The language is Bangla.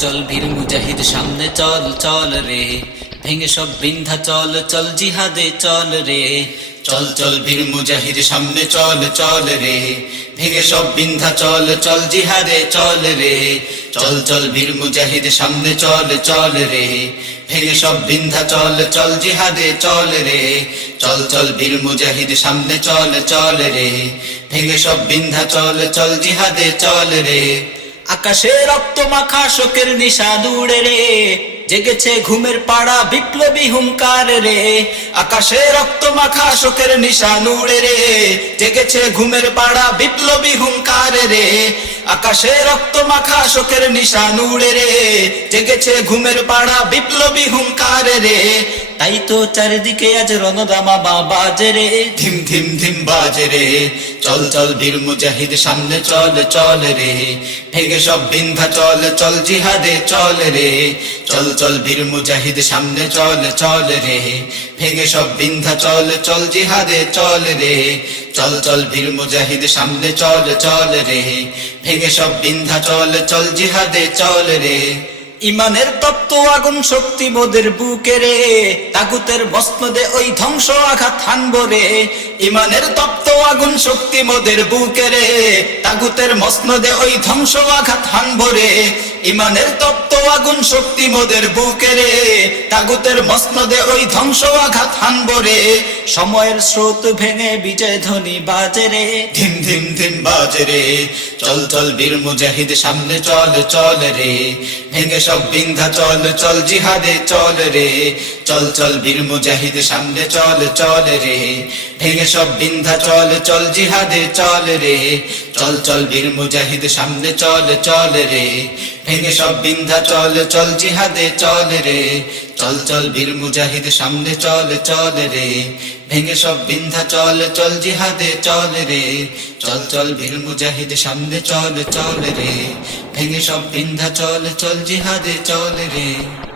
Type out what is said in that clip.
চল বীর মুজাহিদ সামনে চল চল রে ভেঙে সব বিন্ধা চল চল জিহাদে চল রে চল চল বীর মুজাহিদ সামনে চল চল রে ভেঙে সব বিন্ধা চল চল জিহাদে চল রে চল চল বীর মুজাহিদ সামনে চল চল রে ভেঙে সব বিন্ধা চল চল জিহাদে চল রে চল চল বীর মুজাহিদ সামনে চল চল রে ভেঙে সব বিন্ধা চল চল জিহাদে চল রে আকাশে রক্ত মাখা শোকের নিশান উড়ে রে। জেগেছে ঘুমের পাড়া বিপ্লবী হুঙ্কার রে। আকাশে রক্ত মাখা শোকের নিশান উড়ে রে। জেগেছে ঘুমের পাড়া বিপ্লবী হুঙ্কার রে। আকাশে রক্ত মাখা শোকের নিশান উড়ে রে। জেগেছে ঘুমের পাড়া বিপ্লবী হুঙ্কার রে। তাই তো চারিদিকে আজ রণদামা বাজে রে। ধিম ধিম ধিম বাজে রে। চল চল বীর মুজাহিদ, সামনে চল চল রে। ভেঙে সব বিন্ধা চল চল জিহাদে চল রে। চল চল বীর মুজাহিদ, সামনে চল চল রে। ভেঙে সব বিন্ধা চল চল জিহাদে চল রে। চল চল বীর মুজাহিদ, সামনে চল চল রে। ভেঙে সব বিন্ধা চল চল জিহাদে চল রে। ইমানের তত্ত্ব আগুন শক্তি মোদের বুকে রে, তাগুতের মসনদে ওই ধ্বংস আঘাত হানব রে। ইমানের তত্ত্ব আগুন শক্তি মোদের বুকে রে, তাগুতের মসনদে ওই ধ্বংস আঘাত হানব রে। ইমানের তত্ত্ব আগুন শক্তি মোদের বুকে রে। তাগুতের মসনদে ওই ধ্বংস আঘাত হানব রে। সময়ের স্রোত ভেঙে বিজয় ধ্বনি বাজে রে। ধিম ধিম ধিম বাজে রে। চল চল বীর মুজাহিদ, সামনে চল চল রে। ভেঙে সব বিন্ধা চল চল জিহাদে চল রে। চল চল বীর মুজাহিদ, সামনে চল চল রে। ভেঙে সব বিন্ধা চল চল জিহাদে চল রে। চল চল বীর মুজাহিদ, সামনে চল চল রে। ভেঙে সব বিন্ধা, চল চল জিহাদে, চল রে। চল চল বীর মুজাহিদ, সামনে চল চল রে। ভেঙে সব বিন্ধা, চল চল জিহাদে, চল রে। চল চল বীর মুজাহিদ, সামনে চল চল রে। ভেঙে সব বিন্ধা, চল চল জিহাদে, চল রে।